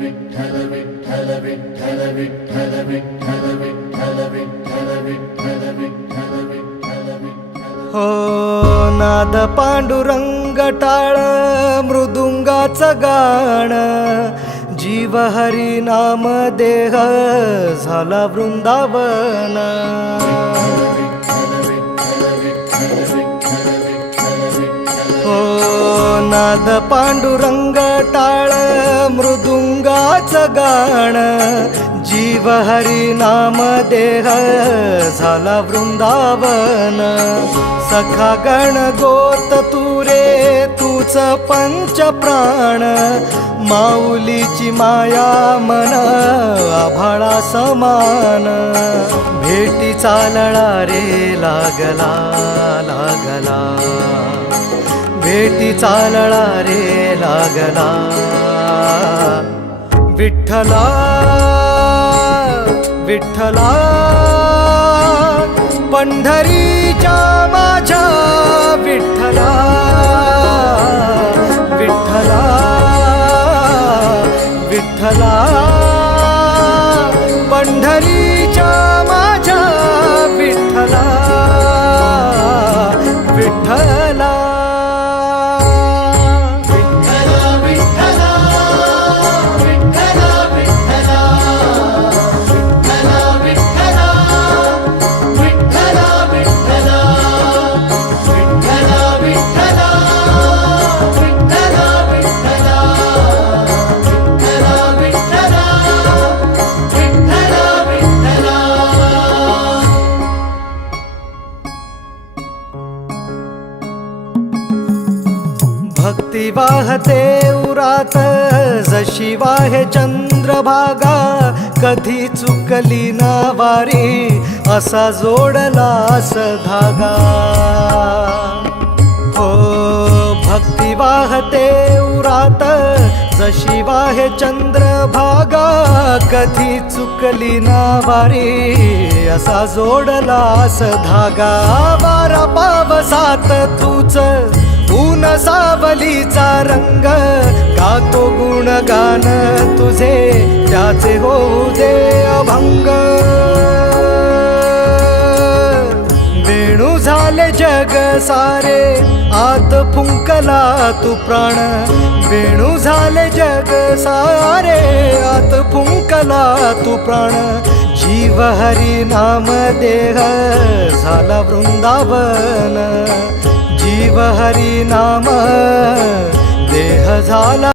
विठ्ठल विठ्ठल विठ्ठल विठ्ठल विठ्ठल विठ्ठल विठ्ठल विठ्ठल विठ्ठल विठ्ठल विठ्ठल हो नाद पांडुरंग टाळ मृदुंगाचं गाण जीव हरी नाम देह झाला वृंदावन हो नाद पांडुरंग टाळ मृदुंगाचं गाण जीव हरी नाम देह झाला वृंदावन सखा गण गोत तुरे तूच पंच प्राण माऊलीची माया मन आभाळा समान भेटी चालळा रे लागला लागला भेटी चालळा रे लागला विठ्ठला विठ्ठला पंढरीच्या माझ्या विठ्ठला विठ्ठला विठ्ठला पंढरीच्या माझ्या विठ्ठला विठ्ठला भक्ती वाहते उरात जशी वाहे चंद्रभागा कधी चुकली ना वारी असा जोडलास धागा हो भक्ती वाहते उरात जशी वाहे चंद्रभागा कधी चुकली ना वारी असा जोडलास धागा वारा पावसात तूच ऊन सावलीचा रंग गातो गुणगान तुझे त्याचे होऊ दे अभंग वेणू झाले जग सारे आत फुंकला तू प्राण वेणू झाले जग सारे आत फुंकला तू प्राण जीव हरी नाम देह झाला वृंदावन जीव हरी नाम देह झाला